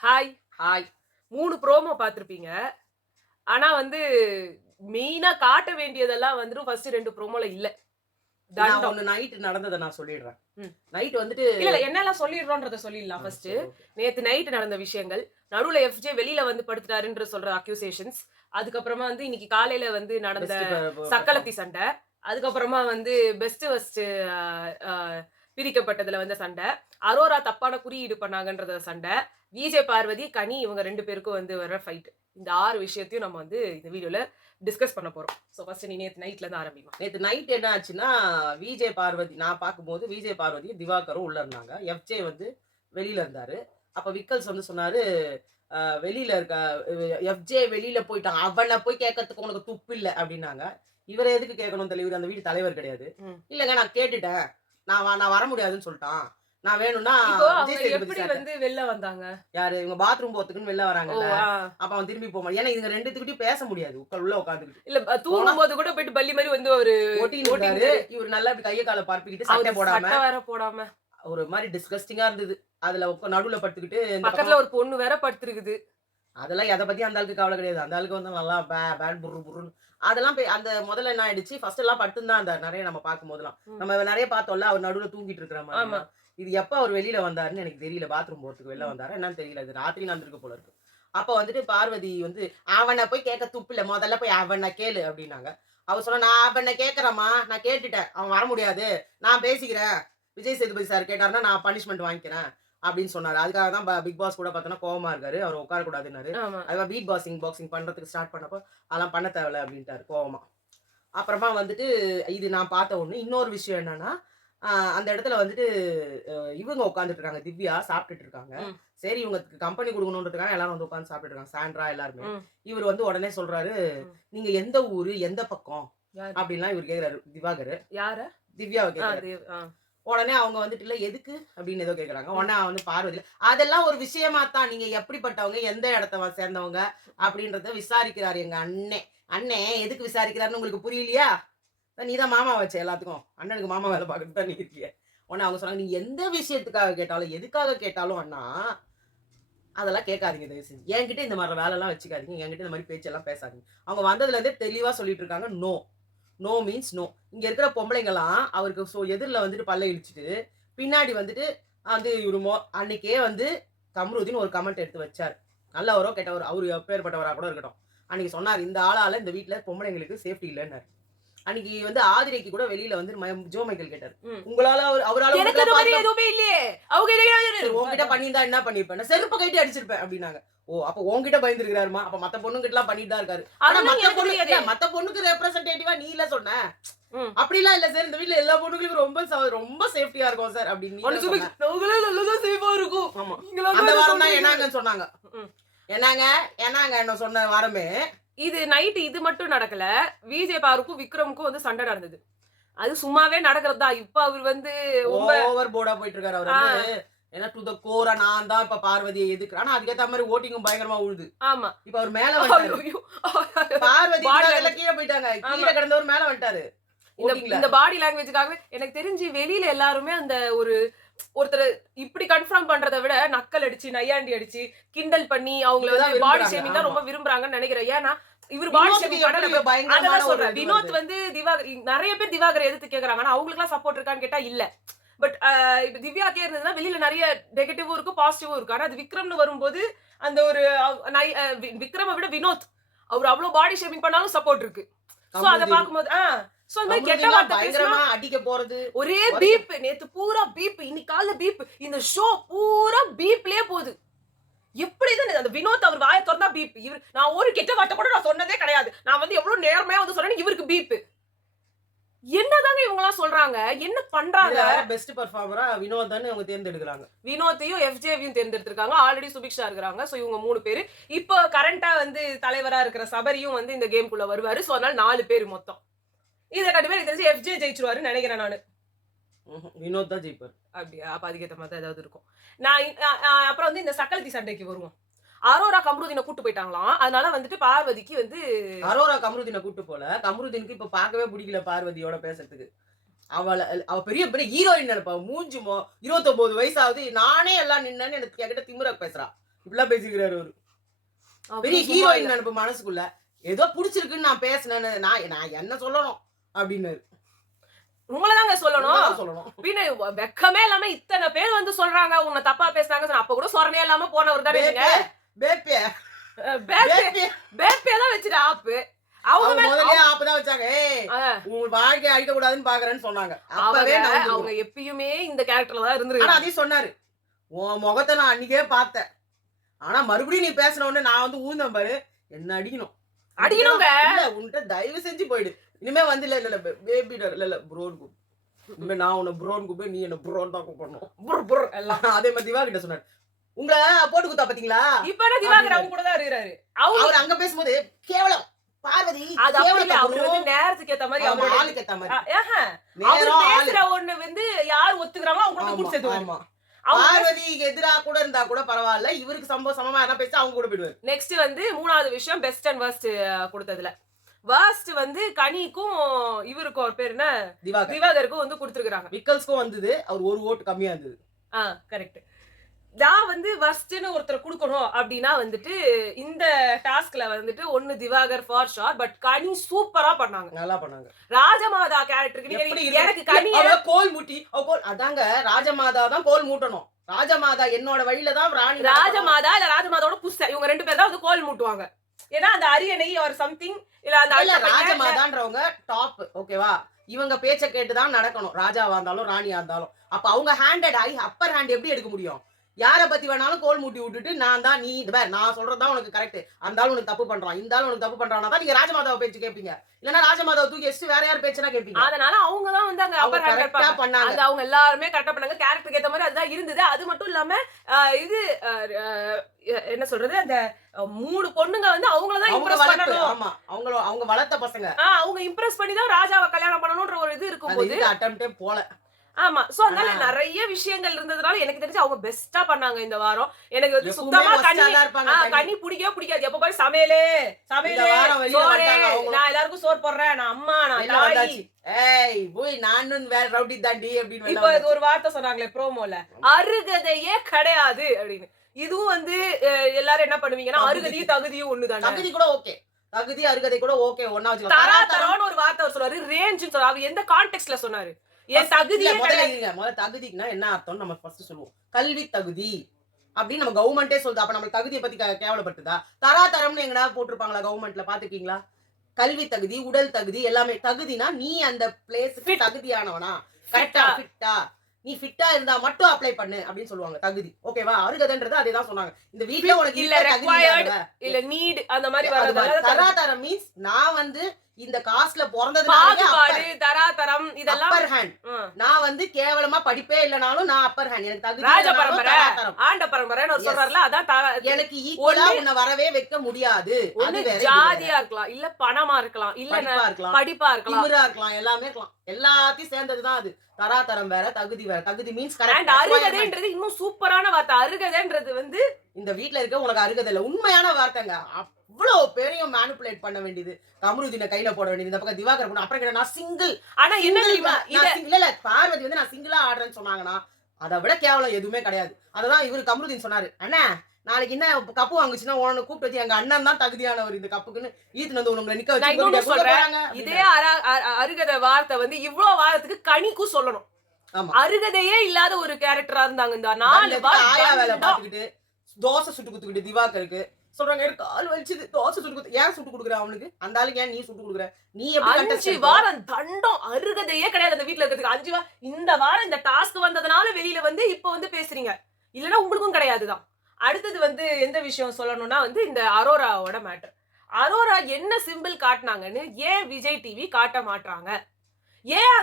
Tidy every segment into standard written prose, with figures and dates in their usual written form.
Hi. Hi. 3 promo பார்த்திருப்பீங்க. ஆனா வந்து மெயினா காட்ட வேண்டியதெல்லாம் வந்துட்டு ஃபர்ஸ்ட் 2 ப்ரோமோல இல்ல. நான் தண்டம். ஒண்ணு நைட் நடந்தத நான் சொல்லிடுறேன். ம். நைட் வந்துட்டு இல்ல என்னலாம் சொல்லிடுறோம்ன்றத சொல்லிடலாம் ஃபர்ஸ்ட். சரி ஓகே. நேத்து நைட் நடந்த விஷயங்கள். நடுவுல எஃப்ஜே வெளியில வந்து படுத்துட்டாருன்ற சொல்ற அக்யூசேஷன்ஸ். அதுக்கப்புறமா வந்து இன்னைக்கு காலையில வந்து நடந்த பெஸ்ட் சக்களத்தி சண்டை. அதுக்கப்புறமா வந்து பெஸ்ட் ஃபர்ஸ்ட் அ அ பிரிக்கப்பட்டதுல வந்த சண்டை. அரோரா தப்பான குறியீடு பண்ணாங்கன்றத சண்டை. விஜே பார்வதி, கனி இவங்க 2 பேருக்கும் வந்து வர ஃபைட். இந்த 6 விஷயத்தையும் நம்ம வந்து இந்த வீடியோல டிஸ்கஸ் பண்ண போறோம். சோ ஃபர்ஸ்ட் நீ நேத்து நைட்ல இருந்து ஆரம்பிமா. நேத்து நைட் என்ன ஆச்சுன்னா, விஜே பார்வதி நான் பார்க்கும்போது விஜே பார்வதியும், திவாகரும் உள்ள இருந்தாங்க. எஃப்ஜே வந்து வெளியில இருந்தாரு. அப்ப விக்கல்ஸ் வந்து சொன்னாரு, வெளியில இருக்க எஃப்ஜே வெளியில போயிட்டான். அவன போய் கேட்கறதுக்கு உனக்கு துப்பு இல்ல அப்டின்னாங்க. இவர எதுக்கு கேட்கணும் இவரு அந்த வீட்டு தலைவர் கிடையாது. ம். இல்லங்க நான் கேட்டுட்டேன். நான் வர முடியாதுன்னு சொல்ட்டான். நான் வேணும்னா இப்போ விஜய் அவங்க சேதுபதி எப்படி சார்ட்ட வந்து வெளில வந்தாங்க? யாரு இவங்க பாத்ரூம் போறதுக்குன்னு வெளில ஓ! வராங்கல்ல. அப்ப அவன் திரும்பி ஏன்னா இதுங்க 2 பேச முடியாது. உள்ள உட்கார்ந்துகிட்டு. இல்ல தூங்கும்போது கூட போயிட்டு பல்லி மாரி வந்து ஒரு ஓட்டின்னு இருந்தாரு. இவரு நல்லா இப்படி கைய கால பரப்பிக்கிட்டு சட்டை போடாம, சட்டை வேற போடாம. ஒரு மாரி டிஸ்கஸ்டிங்கா இருந்தது. அதுல நடுவுல படுத்துக்கிட்டு இந்த பக்கத்துல பக்கம் ஒரு பொண்ணு வேற படுத்திருக்குது. அதெல்லாம் எத பத்தியும் அந்த ஆளுக்கு கவல கிடையாது. அந்த ஆளுக்கு வந்து நல்லா பேன் புர்ரு புர்ருன்னு அதெல்லாம் அந்த முதல்ல என்ன ஆயிடுச்சு, ஃபர்ஸ்ட் எல்லாம் படுத்துன்னு தான் இருந்தாரு. நெறைய நம்ம பார்க்கும்போதெல்லாம். ம். நம்ம நெறைய பார்த்தோம்ல, அவர் நடுவுல தூங்கிட்டு இருக்கிற ஆமா. மாரிலாம். இது எப்ப அவர் வெளியில வந்தாருன்னு எனக்கு தெரியல. பாத்ரூம் போறதுக்கு வெளில வந்தாரா என்னன்னு தெரியல. இது ராத்திரி நடந்திருக்கு போல இருக்கு. அப்ப வந்துட்டு பார்வதி வந்து, "அவன போய் கேட்க துப்பில்ல. மொதல்ல போய் அவன கேளு" அப்டின்னாங்க. அவ சொன்னா, "நான் அவன கேட்கிறேன்ம்மா. நான் கேட்டுட்டேன். அவன் வர முடியாது. நான் பேசிக்கிறேன். விஜய் சேதுபதி சார் கேட்டாருன்னா, நான் பனிஷ்மென்ட் வாங்கிக்கிறேன்." அப்டின்னு சொன்னாரு. அதுக்காக தான் பிக் பாஸ் கூட பார்த்தோம்னா கோவமா இருக்காரு. அவர் உட்காரக்கூடாதுன்னாரு. ஆமா. அதுதான் பாக்ஸிங் பண்றதுக்கு ஸ்டார்ட் பண்ணப்போ, "அதெல்லாம் பண்ண தேவையில்ல" அப்டின்ட்டாரு கோவமா. அப்புறமா வந்துட்டு இது நான் பார்த்த ஒண்ணு. இன்னொரு விஷயம் என்னன்னா, அ அந்த இடத்துல வந்துட்டு இவங்க உட்கார்ந்துட்டு இருக்காங்க. திவ்யா சாப்பிட்டுட்டு இருக்காங்க. ம். சரி இவங்களுக்கு கம்பெனி குடுக்கணுன்றதுக்காக எல்லாரும் வந்து உட்கார்ந்து சாப்பிட்டுட்டு இருக்காங்க. சாண்ட்ரா எல்லாருமே. ம். இவரு வந்து உடனே சொல்றாரு, ம். "நீங்க எந்த ஊரு? எந்த பக்கம்?" யாரு? அப்படின்லாம் இவரு கேட்கிறாரு திவாகரு. யார? திவ்யாவ கேட்கிறாரு. தேவ். உடனே அவங்க வந்துட்டு, "இல்ல எதுக்கு?" அப்படின்னு ஏதோ கேட்கறாங்க. உடனே வந்து பார்வதி, "அதெல்லாம் ஒரு விஷயமா தான். நீங்க எப்படிப்பட்டவங்க? எந்த இடத்த சேர்ந்தவங்க?" அப்படின்றத விசாரிக்கிறாரு எங்க அண்ணே. அண்ணே எதுக்கு விசாரிக்கிறாருன்னு உங்களுக்கு புரியலையா? நீ தான் மாமாவாச்சே எல்லாத்துக்கும். அண்ணனுக்கு மாமா வேலை பார்த்துட்டு தான் நீ இருக்கியே. உடனே அவங்க சொன்னாங்க, "நீ எந்த விஷயத்துக்காக கேட்டாலும், எதுக்காக கேட்டாலும் அண்ணா, அதெல்லாம் கேட்காதீங்க தயவு செஞ்சு. என்கிட்ட இந்த மாரி வேலைலாம் வச்சுக்காதீங்க. என்கிட்ட இந்த மாரி பேச்செல்லாம் பேசாதீங்க." அவங்க வந்ததுலேருந்தே தெளிவா சொல்லிட்டு இருக்காங்க, "நோ. No means no." இங்க இருக்கிற பொம்பளைங்கலாம் அவருக்கு எதிர்ல வந்துட்டு பல்ல இளிச்சுட்டு, பின்னாடி வந்துட்டு வந்து இவரு அன்னைக்கே வந்து கம்ருதீன் ஒரு கமெண்ட் எடுத்து வச்சாரு. நல்லவரோ, கெட்டவரோ அவரு எப்பேர்ப்பட்டவரா கூட இருக்கட்டும். அன்னைக்கு சொன்னாரு, "இந்த ஆளால இந்த வீட்ல பொம்பளைங்களுக்கு சேஃப்டி இல்லன்னாரு." அன்னைக்கு வந்து ஆதிரைக்கு கூட வெளியில வந்து ஜோ மைக்கேல் கேட்டாரு. ம். உங்களால அவரால எனக்கு அந்த மாரி எதுவுமே இல்லையே. அவங்க சரி உன்கிட்ட பண்ணியிருந்தா என்ன பண்ணியிருப்பேன்? செருப்ப கழட்டி அடிச்சிருப்பேன் அப்டின்னாங்க. ஓ! அப்ப உன்கிட்ட பயந்துருக்காருமா? அப்ப மத்த பொண்ணுங்கிட்டலாம் பண்ணிட்டு தான் இருக்காரு. ஆனா அதெல்லாம் மத்த எனக்கு பொண்ணு தெரியாதே. இல்ல மத்த பொண்ணுக்கு ரெப்ரசன்டேட்டிவா நீ இல்ல சொன்ன. ம். அப்படிலாம் இல்ல சார். இந்த வீட்ல எல்லா பொண்ணுங்களுக்கும் ரொம்ப சேஃப்டியா இருக்கும் சார் அப்டின்னு நீ ஒண்ணு தான் சொல்லு. சொன்ன. நாங்கலாம் நல்லா தான் சேஃபா இருக்கோம். ஆமா. நீங்களா அந்த தான் வாரம் தான் சொல்றீங்க. என்னாங்கன்னு சொன்னாங்க. ம். என்னாங்க என்னாங்கன்னு சொன்ன வாரமே இது நைட் இது மட்டும் நடக்கல. விஜே பாருக்கும், விக்ரமுக்கும் வந்து சண்டை நடந்தது. அது சும்மாவே நடக்கிறது தான். இப்ப அவரு வந்து ரொம்ப ஓவர் போர்டா போயிட்டு இருக்காரு அவரு ஆ வந்து. ஏன்னா டு த கோரா நான் தான் இப்ப பார்வதிய எதுக்குறேன். ஆனா அதுக்கேத்த மாரி ஓட்டிங்கும் பயங்கரமா உழுது. ஆமா. இப்ப அவர் மேல வந்துட்டாரு. ஐயோ! பார்வதி பாடி எல்லாம் கீழ போயிட்டாங்க. கீழ ஆமா. கிடந்தவர் மேல வந்துட்டாரு. இந்த ஓட்டிங்ல. இந்த பாடி லாங்குவேஜ்க்காகவே எனக்கு தெரிஞ்சு வெளியில எல்லாருமே அந்த ஒரு ஒருத்தர இப்படி கன்ஃபார்ம் பண்றத விட நக்கல் அடிச்சு, நையாண்டி அடிச்சு, கிண்டல் பண்ணி அவங்கள இதுதான் வந்து பாடி விரும்புறாங்க. ஷேமிங் தான் ஆமா. ரொம்ப விரும்புறாங்கன்னு நெனைக்கிறேன். ஏன்னா, இவரு பாடி வினோத்துக்கு ஷேமிங் எப்படி பண்ணல. பயங்கரமான அததான் ஒரு சொல்றேன். இது வினோத் வருது. வந்து நெறைய பேர் திவாகர் எதிர்த்து கேக்குறாங்க. ஆனா அவங்களுக்குலாம் சப்போர்ட் இருக்கான்னு கேட்டா இல்ல. பட் இப்ப திவ்யாக்கே இருந்ததுன்னா வெளியில நெறைய நெகட்டிவும் இருக்கு, பாசிட்டிவும் இருக்கு. ஆனா அது விக்ரம்னு வரும்போது அந்த ஒரு அவ் நை அ வி விக்ரம விட வினோத் அவரு அவ்ளோ பாடி ஷேமிங் பண்ணாலும் சப்போர்ட் இருக்கு. சோ அத கமருதீன். பாக்கும்போது சோ அந்த மாரி கெட்ட கமருதீன்லாம் வார்த்தை பேசினா பயங்கரமா அடிக்க போறது. ஒரே உதைக்க பீப். நேத்து பூரா பீப். இன்னைக்கு காலைல பீப். இந்த ஷோ பூரா பீப்லயே போகுது. எப்படி தான் அந்த வினோத் அவர் வாய தொறந்தா பீப். நான் ஒரு கெட்ட வார்த்தை கூட நான் சொன்னதே கிடையாது. நான் வந்து எவ்வளவு நேர்மையா வந்து சொன்னேன்னு இவருக்கு பீப். என்னதாங்க இவங்கலாம் சொல்றாங்க? என்ன பண்றாங்க? இதுல பெஸ்ட் பெர்ஃபார்மரா வினோதன்னு அவங்க தேர்ந்தெடுக்குறாங்க. வினோத்தையும், எஃப்ஜேவையும் தேர்ந்தெடுத்திருக்காங்க. ஆல்ரெடி சுபிக்ஷா இருக்கிறாங்க. சோ இவங்க 3 பேரு. இப்போ கரண்ட்டா வந்து தலைவரா இருக்கிற சபரியும் வந்து இந்த கேம்க்குள்ள வருவாரு. சோ அதனால 4 பேரு மொத்தம். இத கண்டிப்பா எனக்கு தெரிஞ்சு எஃப்ஜே ஜெயிச்சுருவாருன்னு நெனைக்கிறேன் நானு. வினோத் தான் ஜெயிப்பாரு. அப்படியா? அப்ப அதுக்கேத்த மாரி தான் ஏதாவது இருக்கும். நான் அப்புறம் வந்து இந்த சக்களத்தி சண்டைக்கு வருவோம். அரோரா கம்ருதீன கூட்டு போயிட்டாங்களாம். அதனால வந்துட்டு பார்வதிக்கு வந்து அரோரா கமருதீன கூட்டு போல. கமருதீனுக்கு இப்ப பார்க்கவே புடிக்கல பார்வதியோட பேசுறதுக்கு. அவ பெரிய பெரிய ஹீரோயின் நெனைப்பா. 29 வயசு ஆகுது. நானே எல்லாம் நின்னேன்னு எனக்கு என்கிட்ட திமிரா பேசுறா. இப்படிலாம் பேசிக்கிறாரு அவரு. பெரிய ஹீரோயின் நினைப்பு மனசுக்குள்ள. ஏதோ புடிச்சிருக்குன்னு நான் பேசினேன்னு நான் என்ன சொல்லணும் அப்படின்னாரு. உங்களதாங்க சொல்லணும். சொல்லணும். பின்ன வெக்கமே இல்லாம இத்தனை பேர் வந்து சொல்றாங்க உன்னை தப்பா பேசுறாங்க. அப்ப கூட சொரணையா இல்லாம போனவர் தானே பேப்பே பேப்பே தான் வச்சுட்டு ஆப்பு. அவங்க முதல்லயே ஆப்புதான் வச்சாங்க. உங்க வாழ்க்கையை அழிக்க கூடாதுன்னு பாக்குறேன்னு சொன்னாங்க. அப்பவே அவங்க எப்பயுமே இந்த கேரக்டர்ல தான் இருந்திருக்காங்க. ஆனா அதையும் சொன்னாரு. உன் முகத்தை நான் அன்னைக்கே பார்த்தேன். ஆனா மறுபடியும் நீ பேசின உடனே நான் வந்து ஊந்தேன் பாரு. என்ன அடிக்கணும். இல்ல உன்கிட்ட தயவு செஞ்சு போயிடு. இனிமே வந்து இல்ல பேபி இல்ல ப்ரோன் கூப். இனிமே நான் உன்னை ப்ரோன் கூப்பிடு, நீ என்ன ப்ரோன் தான் கூப்பிடணும். அதே மாதிரி திவா கிட்ட சொன்னாரு. உங்களை போட்டு குத்தா பாத்தீங்களா? இப்ப திவாகர் அவங்க கூட தான் இருக்காரு. அவர் அங்க பேசும்போது கேவலம் பார்வதி நேரத்துக்கு ஏத்த மாதிரி ஆளுக்கு ஏத்த மாதிரி பேசுற ஒண்ணு வந்து யார் ஒத்துக்கிறாங்களோ அவங்க கூட கூட்டு சேர்த்துவாரு. பார்வதிக்கு எதிரா கூட இருந்தா கூட பரவாயில்ல. இவருக்கு சமமா என்ன பேசி அவங்க கூட போயிடுவாரு. நெக்ஸ்ட் வந்து மூணாவது விஷயம் பெஸ்ட் அண்ட் வர்ஸ்ட் கொடுத்ததுல வர்ஸ்ட் வந்து கனிக்கும் இவருக்கும் ஒரு பேர் என்ன திவாகருக்கும் வந்து கொடுத்துருக்காங்க. விக்கல்ஸ்க்கும் வந்தது. அவர் ஒரு ஓட்டு கம்மியா இருந்தது. கரெக்ட். நான் வந்து வர்ஸ்ட்னு ஒருத்தர் கொடுக்கணும் அப்படின்னா வந்துட்டு இந்த டாஸ்க்ல வந்துட்டு ஒன்னு திவாகர் ஃபார் ஷோர். பட் கனி சூப்பரா பண்ணாங்க. நல்லா பண்ணாங்க. ராஜமாதா கேரக்டருக்கு எனக்கு கனி கோல் மூட்டி அதாங்க ராஜமாதா தான் கோல் மூட்டணும். ராஜமாதா என்னோட வழியில தான் ராணி. ராஜமாதா இல்ல ராஜமாதாவோட புஷ இவங்க ரெண்டு பேர் தான் வந்து கோல் மூட்டுவாங்க. ஏன்னா அந்த அரியணை ஒரு சம்திங் இல்ல அந்த ராஜமாதான்றவங்க டாப். ஓகேவா? இவங்க பேச்ச கேட்டுதான் நடக்கணும். ராஜாவா இருந்தாலும் ராணியா இருந்தாலும். அப்ப அவங்க ஹேண்டட் ஆகி அப்பர் ஹேண்ட் எப்படி எடுக்க முடியும்? யார பத்தி வேணாலும் கோல் மூட்டி விட்டுட்டு நான் தான் நீ நான் சொல்றதுதான் உனக்கு கரெக்ட். அந்த ஆளு உனக்கு தப்பு பண்றான், இந்த ஆளு உனக்கு தப்பு பண்றானா தான் நீங்க ராஜமாதாவை பேச்சு கேட்பீங்க. இல்லன்னா ராஜமாதாவை தூக்கி எஸ்ட் வேற யார் பேச்சுனா கேட்பீங்க. அதனால அவங்க தான் வந்து அங்க அப்பர் ஹேண்ட் பண்ணாங்க. அது அவங்க எல்லாரும் கரெக்ட்டா பண்ணாங்க. கேரக்டருக்கு ஏத்த மாதிரி அதுதான் இருந்தது. அது மட்டும் இல்லாம இது என்ன சொல்றது அந்த மூணு பொண்ணுங்க வந்து அவங்கள தான் இம்ப்ரெஸ் பண்ணணும். ஆமா அவங்க வளர்த்த பசங்க. அவங்க இம்ப்ரெஸ் பண்ணி தான் ராஜாவை கல்யாணம் பண்ணணும்ன்ற ஒரு இது இருக்கும்போது அட்டெம்ப்டே போல. ஆமா. சோ அதனால நிறைய விஷயங்கள் இருந்ததுனால எனக்கு தெரிஞ்சு அவங்க பெஸ்டா பண்ணாங்க இந்த வாரம். எனக்கு வந்து சுத்தமா கனி பிடிக்காது. எப்ப பாரு சமையலே நான் எல்லாருக்கும் சோறு போடுறேன், நான் அம்மா நான் தாய். ஏய் போய் நானும் வேற ரவுடி தாண்டி அப்படின்னு இப்ப ஒரு வார்த்தை சொன்னாங்களே ப்ரோமோல, அருகதையே கிடையாது அப்படின்னு. இதுவும் வந்து எல்லாரும் என்ன பண்ணுவீங்கன்னா அருகதையும் தகுதியும் ஒண்ணுதானே. தகுதி கூட ஓகே, தகுதி அருகதை கூட ஓகே ஒண்ணா வச்சுக்கலாம். தராதரம்னு ஒரு வார்த்தை அவர் சொல்றாரு. ரேஞ்சுன்னு சொல்றாரு. அவர் எந்த கான்டெக்ஸ்ட்ல சொன்னாரு? என் தகுதியே முதல்ல தகுதிக்குன்னா என்ன அர்த்தம் நம்ம ஃபர்ஸ்ட் சொல்லுவோம். கல்வி தகுதி அப்படின்னு நம்ம கவர்மெண்டே சொல்லுது. அப்ப நம்ம தகுதியை பத்தி கேவலப்பட்டுதா? தராதரம்னு எங்கடா போட்டிருப்பாங்களா கவர்மெண்ட்ல? பாத்துக்கீங்களா? கல்வி தகுதி, உடல் தகுதி எல்லாமே. தகுதினா நீ அந்த பிளேஸுக்கு தகுதியானவனா, கரெக்டா ஃபிட்டா, நீ ஃபிட்டா இருந்தா மட்டும் அப்ளை பண்ணு அப்படின்னு சொல்லுவாங்க தகுதி. ஓகேவா? அருகதைன்றது அதேதான் சொன்னாங்க. இந்த வீட்ல உனக்கு இல்ல ரெக்வயர்ட் இல்ல நீட் அந்த மாதிரி வரது. தராதரம் மீன்ஸ் நான் வந்து இந்த காஸ்ட்ல பிறந்ததுனால தராதரம் இதெல்லாம் அப்பர் ஹேண்ட். நான் வந்து கேவலமா படிப்பே இல்லனாலும் நான் அப்பர் ஹேண்ட். எனக்கு தகுதி ராஜ பரம்பரை ஆண்ட பரம்பரைன்னு சொல்றாருல, அதான் எனக்கு ஈக்குவலா உன்னை வரவே வைக்க முடியாது. அது ஜாதியா இருக்கலாம், இல்ல பணமா இருக்கலாம், இல்ல படிப்பா இருக்கலாம், திமிரா இருக்கலாம், எல்லாமே இருக்கலாம். எல்லாத்தையும் சேர்ந்ததுதான் அது. தராதரம் வேற, தகுதி வேற. தகுதி மீன்ஸ் கரெக்ட். அருகதைன்றது இன்னும் சூப்பரான வார்த்தை. அருகதைன்றது வந்து இந்த வீட்ல இருக்க உனக்கு அருகதை இல்ல, உண்மையான வார்த்தைங்க. அவ்வளவு பேரையும் மேனிபுலேட் பண்ண வேண்டியது. கமருதீனை கையில போட வேண்டியது. இந்த பக்கம் திவாகர் போன அப்புறம் நான் சிங்கிள். ஆனா என்ன தெரியுமா, இல்ல பார்வதி வந்து நான் சிங்கிளா ஆடுறேன்னு சொன்னாங்கன்னா அதை விட கேவலம் எதுவுமே கிடையாது. அததான் இவரு கமருதீன் சொன்னாரு. அண்ணா நாளைக்கு என்ன கப்பு வாங்குச்சுன்னா உன கூப்பிட்டு வச்சு எங்க அண்ணன் தான் தகுதியானவர் இந்த கப்புக்குன்னு ஈத்துன்னு வந்து உங்களை நிக்க வச்சு சொல்றாங்க. இதே அருகதை வார்த்தை வந்து இவ்வளவு வாரத்துக்கு கனிக்கும் சொல்லணும். அருகதையே இல்லாத ஒரு கேரக்டரா இருந்தாங்க. இந்த 4 ஆயா வேலை பார்த்துக்கிட்டு தோசை சுட்டு குத்துக்கிட்டு திவாகருக்கு சொல்றாங்க. எனக்கு கால் வலிச்சுது, தோசை சுட்டு குத்து. ஏன் சுட்டு கொடுக்குற அவனுக்கு? அந்த ஆளுக்கு ஏன் நீ சுட்டு கொடுக்குற? நீ எப்படி 5 வாரம் தண்டம் அருகதையே கிடையாது அந்த வீட்டுல இருக்கிறதுக்கு. 5 வாரம் இந்த வாரம் இந்த டாஸ்க் வந்ததுனால வெளியில வந்து இப்ப வந்து பேசுறீங்க, இல்லன்னா உங்களுக்கும் கிடையாதுதான். அடுத்தது வந்து எந்த விஷயம் சொல்லணும்னா வந்து இந்த அரோராவோட மேட்டர். அரோரா என்ன சிம்பிள் காட்டினாங்கன்னு ஏன் விஜய் டிவி காட்ட மாட்டாங்க? ஏன்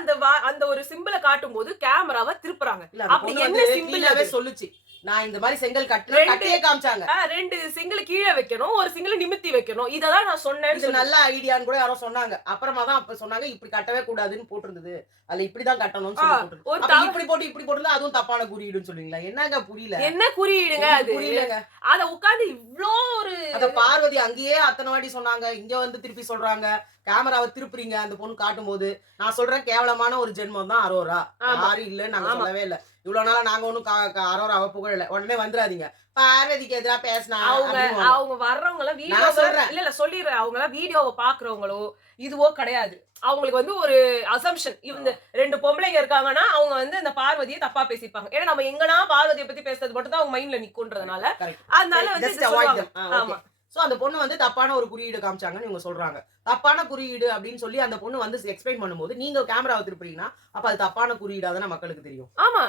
அந்த ஒரு சிம்பிளை காட்டும் போது கேமராவை திருப்புறாங்க? அப்படி என்ன சிம்பிளாவே சொல்லுச்சு. நான் இந்த மாதிரி செங்கல் கட்டியே காமிச்சாங்க. 2 செங்கல் கீழே வைக்கணும், ஒரு செங்கல் நிமித்தி வைக்கணும். இதெல்லாம் நான் சொன்னேன். இது நல்ல ஐடியான்னு கூட யாரோ சொன்னாங்க. அப்புறமா தான் அப்ப சொன்னாங்க இப்படி கட்டவே கூடாதுன்னு போட்டிருந்தது. அதுல இப்படிதான் கட்டணும்னு சொல்லி இப்படி போட்டு அதுவும் தப்பான குறியீடுன்னு சொல்லுவீங்களா? என்னங்க புரியல? என்ன குறியீடுங்க அது? புரியலங்க. அத உட்கார்ந்து இவ்ளோ ஒரு அத பார்வதி அங்கேயே அத்தனை வாட்டி சொன்னாங்க, இங்க வந்து திருப்பி சொல்றாங்க. கேமராவை திருப்புறீங்க அந்த பொண்ணு காட்டும் போது. நான் சொல்றேன் கேவலமான ஒரு ஜென்மம் தான் அரோரா. யாரும் இல்ல நாங்க சொல்லவே இல்ல. இவ்வளவு நாளா நாங்க ஒண்ணும் அரோராவை புகழல. உடனே வந்துடாதீங்க. பார்வதிக்கு எதிரா பேசினா அவங்க அப்படின்னு அவங்க வர்றவங்க எல்லாம் நான் வீடியோவை சொல்றேன். இல்ல சொல்லிடுறேன். அவங்க எல்லாம் வீடியோவை பாக்குறவங்களோ இதுவோ கிடையாது. அவங்களுக்கு வந்து ஒரு அசம்ஷன் இந்த 2 பொம்பளைங்க இருக்காங்கன்னா அவங்க வந்து அந்த பார்வதியை தப்பா பேசிப்பாங்க. ஏன்னா நம்ம எங்கனா பார்வதியை பத்தி பேசுறது மட்டும் தான் அவங்க மைண்ட்ல நிக்கும்ன்றதுனால Correct. அதனால வந்து Just இது avoid சொல்லுவாங்க. them. Okay. ஆமா. சோ அந்த பொண்ணு வந்து தப்பான ஒரு குறியீடு காமிச்சாங்கன்னு இவங்க சொல்றாங்க. தப்பான குறியீடு அப்படின்னு சொல்லி அந்த பொண்ணு வந்து எக்ஸ்பிளைன் பண்ணும்போது நீங்க கேமராவை திருப்புறீங்கன்னா அப்ப அது தப்பான குறியீடா தானே மக்களுக்கு தெரியும். ஆமா.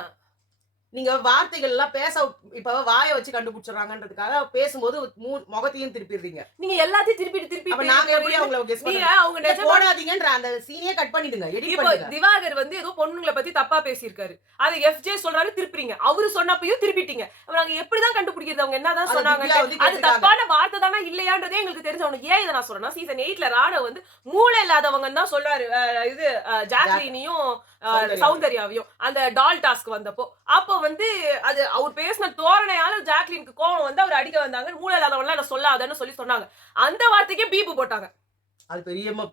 நீங்க வார்த்தைகள் எல்லாம் இப்ப வாய வச்சு கண்டுபிடிச்சறாங்கன்றதுக்காக பேசும்போது முகத்தையும் திருப்பிடுறீங்க. நீங்க எல்லாத்தையும் அப்ப நாங்க எப்படி திருப்பி அவங்கள கெஸ் நீங்க பண்றது? அவங்க நிஜமா போடாதீங்கன்ற அந்த சீனையே கட் பண்ணிடுங்க. எடிட் இப்போ பண்ணுங்க. திவாகர் வந்து ஏதோ பொண்ணுங்களை பத்தி தப்பா பேசியிருக்காரு. அதை எஃப்ஜே சொல்றாரு திருப்பிறீங்க. அவரு சொன்னப்பையும் திருப்பிட்டீங்க. அப்ப நாங்க எப்படிதான் கண்டுபிடிக்கிறது அவங்க என்னதான் அது சொன்னாங்க? திவ்யா வந்து அது கேட்டிருக்காங்க. தப்பான வார்த்தை தானா இல்லையான்றதே எங்களுக்கு தெரிஞ்சவங்க. ஏன் இதை நான் சொல்றேன்னா சீசன் 8ல ராணவ் வந்து மூளை இல்லாதவங்கன்னு தான் சொல்றாரு. ஜாக்லினையும் சௌந்தர்யாவையும் அந்த டால் டாஸ்க் வந்தப்போ அப்போ வந்து அது அவர் பேசின தோரணையால ஜாக்லினுக்கு கோவம் வந்து அவர் அடிக்க வந்தாங்க. மூளை இல்லாதவங்க என்ன சொல்லாதன்னு சொல்லி சொன்னாங்க. அந்த வார்த்தைக்கே பீப்பு போட்டாங்க. அது